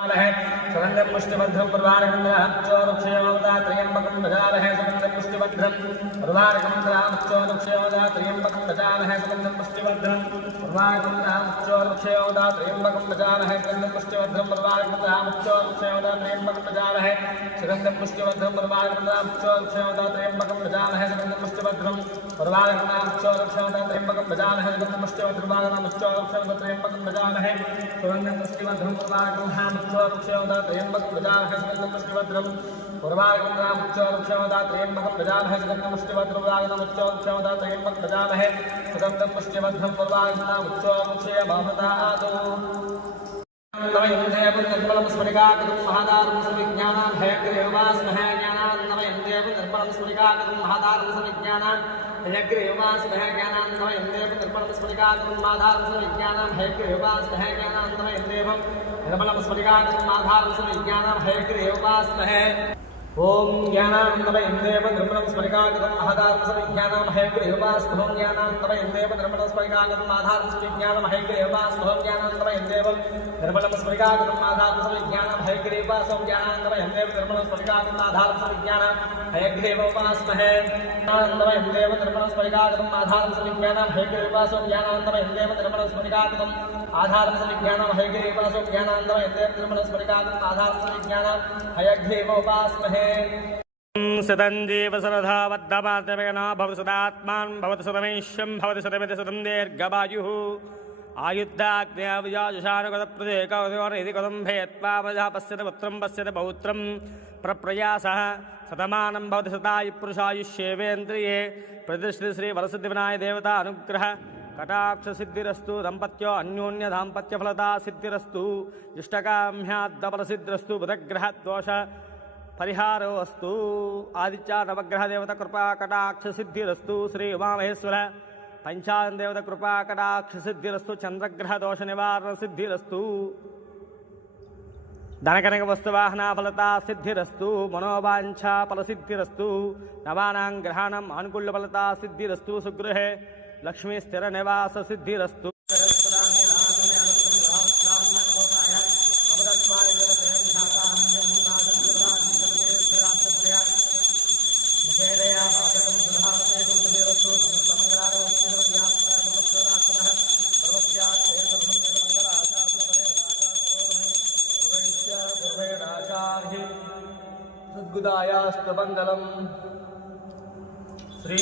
सुगन्धं पुष्टिभद्रं प्रवारकमलाक्षोरुक्षयोदा त्र्यम्बकं भजामहे सुगन्धं पुष्टिभद्रं प्रवारकमलाक्षोरुक्षयोदा त्र्यम्बकं भजामहे सुगन्धं पुष्टिभद्रं प्रवारकमलाक्षोरुक्षयोदा त्र्यम्बकं भजामहे सुगन्धं पुष्टिभद्रं प्रवारकमलाक्षोरुक्षयोदा त्र्यम्बकं भजामहे सुगन्धं पुष्टिभद्रं प्रवारकमलाक्षोरुक्षयोदा त्र्यम्बकं भजामहे सुगन्धं पुष्टिभद्रं प्रवारकमलाक्षोरुक्षयोदा त्र्यम्बकं भजामहे सुगन्धं पुष्टिभद्रं प्रवारकमलाक्षोरुक्षयोदा त्र्यम्बकं भजामहे सुगन्धं पुष्टिभद्रं प्रवारकमलाक्षोरुक्षयोदा त्र्यम्बकं भजामहे सुगन्धं पुष्टिभद्रं प्रवारकमलाक्षोरुक्षयोदा त्र्यम्बकं भजामहे सुगन्धं पुष्टिभद्रं प्रवारकमलाक्षोरुक्षयोदा त्र्यम्बकं भजामहे सुगन्धं पुष्टिभद्रं प्रवारकमलाक्षोरुक्षयोदा निर्मलं स्फटिकाकृतं महादारं सविज्ञानां हयग्रीवास्महे ज्ञानान्नमयं देव निर्मलं स्फटिकाकृतं महादारं सविज्ञानां हयग्रीवास्महे ज्ञानान्नमयं देव निर्मलं स्फटिकाकृतं महादारं सविज्ञानां हयग्रीवास्महे ज्ञानान्नमयं देव निर्मलं स्फटिकाकृतं महादारं सविज्ञानां हयग्रीवास्महे ओम ज्ञानान्नमयं देव निर्मलं स्फटिकाकृतं महादारं सविज्ञानां हयग्रीवास्महे ज्ञानान्नमयं देव निर्मलं स्फटिकाकृतं महादारं सविज्ञानां हयग्रीवास्महे ज्ञानान्नमयं देव निर्मलं स्फटिकाकृतं महादारं सविज्ञानां हयग्रीवास्महे ज्ञानान्नमयं देव निर्मलं स्फटिकाकृतं महादारं सविज्ञानां हयग्रीवास्महे ज्ञानान्नमयं देव निर्मलं स्फटिकाकृतं महादारं सविज्ञानां हयग्रीवास्महे ज्ञानान्नमयं देव निर्मलं स्फटिकाकृतं आधारं सविज्ञानां हयग्रीवास्महे ज्ञानान्नमयं देव निर्मलं स्फटिकाकृतं आधारं सविज्ञानां हयग्रीवास्महे सदञ्जीव सरधा बद्धमात्रवेणा भवति सदात्मान् भवति सदमेश्यं भवति सदमिति सदं दीर्घवायुः आयुद्धाग्न्याविजाशानुगतप्रदेकवतिवरिति कथं भेत्वा वजः पश्यति पुत्रं पश्यति पौत्रं प्रप्रयासः शतमानं भवति शतायुपुरुषायुष्येवेन्द्रिये प्रतिष्ठित श्रीवरसिद्धिविनायक देवता अनुग्रह कटाक्षसिद्धिरस्तु दम्पत्यो अन्योन्यदाम्पत्यफलता सिद्धिरस्तु इष्टकाम्याद्दफलसिद्धिरस्तु बुधग्रहदोष परिहारो अस्तु आदित्य नवग्रह देवता कृपा कटाक्ष सिद्धिरस्तु श्री उमामहेश्वर पंचायन देवता कृपा कटाक्ष सिद्धिरस्तु चंद्रग्रह दोष निवारण सिद्धिरस्तु धनकनक वस्तुवाहना फलता सिद्धिरस्तु मनोवांछा फल सिद्धिरस्तु नवानां ग्रहाणां अनुकूल फलता सिद्धिरस्तु सुगृहे लक्ष्मी स्थिर निवास सिद्धिरस्तु सद्गुदायास्तु मंगलम श्री